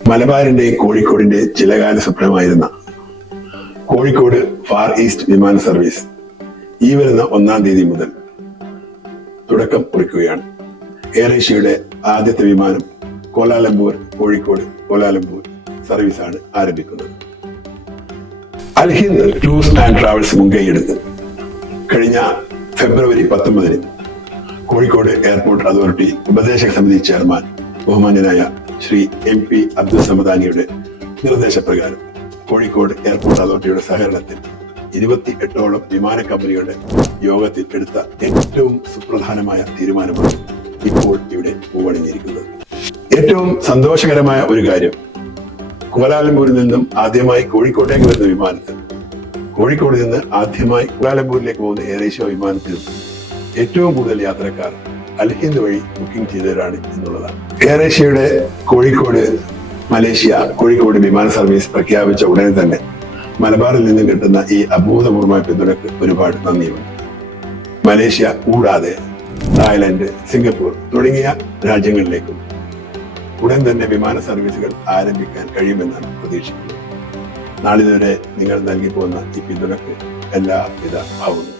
മലബാറിന്റെ കോഴിക്കോടിന്റെ ചിലകാല സ്വപ്നമായിരുന്ന Kozhikode far east വിമാന സർവീസ് ഈ വരുന്ന 1-ാം തീയതി മുതൽ തുടക്കം കുറിക്കുകയാണ്. എയർ ഏഷ്യയുടെ ആദ്യത്തെ വിമാനം കോലാലംപൂർ കോഴിക്കോട് കോലാലംപൂർ സർവീസാണ് ആരംഭിക്കുന്നത്. അൽ ഹിന്ദ് ടൂർസ് ആൻഡ് ട്രാവൽസ് മുൻകൈയെടുത്ത് കഴിഞ്ഞ ഫെബ്രുവരി 19 കോഴിക്കോട് എയർപോർട്ട് അതോറിറ്റി ഉപദേശക സമിതി ചെയർമാൻ ബഹുമാന്യനായ ശ്രീ MP അബ്ദുൽ സമദാനിയുടെ നിർദ്ദേശപ്രകാരം കോഴിക്കോട് എയർപോർട്ട് അതോറിറ്റിയുടെ സഹകരണത്തിൽ 28ഓളം വിമാന കമ്പനികളുടെ യോഗത്തിൽ എടുത്ത ഏറ്റവും സുപ്രധാനമായ തീരുമാനമാണ് ഇപ്പോൾ ഇവിടെ പൂവണിഞ്ഞിരിക്കുന്നത്. ഏറ്റവും സന്തോഷകരമായ ഒരു കാര്യം, കോലാലംപൂരിൽ നിന്നും ആദ്യമായി കോഴിക്കോട്ടേക്ക് വരുന്ന വിമാനത്തിൽ കോഴിക്കോട് നിന്ന് ആദ്യമായി കോലാലംപൂരിലേക്ക് പോകുന്ന എയർ ഏഷ്യ വിമാനത്തിലും ഏറ്റവും കൂടുതൽ യാത്രക്കാർ അൽ ഹിന്ദ് വഴി ബുക്കിംഗ് ചെയ്തവരാണ് എന്നുള്ളതാണ്. എയർ ഏഷ്യയുടെ കോഴിക്കോട് മലേഷ്യ കോഴിക്കോട് വിമാന സർവീസ് പ്രഖ്യാപിച്ച ഉടനെ തന്നെ മലബാറിൽ നിന്നും കിട്ടുന്ന ഈ അഭൂതപൂർവമായ പിന്തുണയ്ക്ക് ഒരുപാട് നന്ദിയുണ്ട്. മലേഷ്യ കൂടാതെ തായ്ലൻഡ്, സിംഗപ്പൂർ തുടങ്ങിയ രാജ്യങ്ങളിലേക്കും ഉടൻ തന്നെ വിമാന സർവീസുകൾ ആരംഭിക്കാൻ കഴിയുമെന്നാണ് പ്രതീക്ഷിക്കുന്നത്. നാളിതുവരെ നിങ്ങൾ നൽകി പോകുന്ന ഈ പിന്തുണയ്ക്ക് എല്ലാവിധ ഭാവങ്ങളും.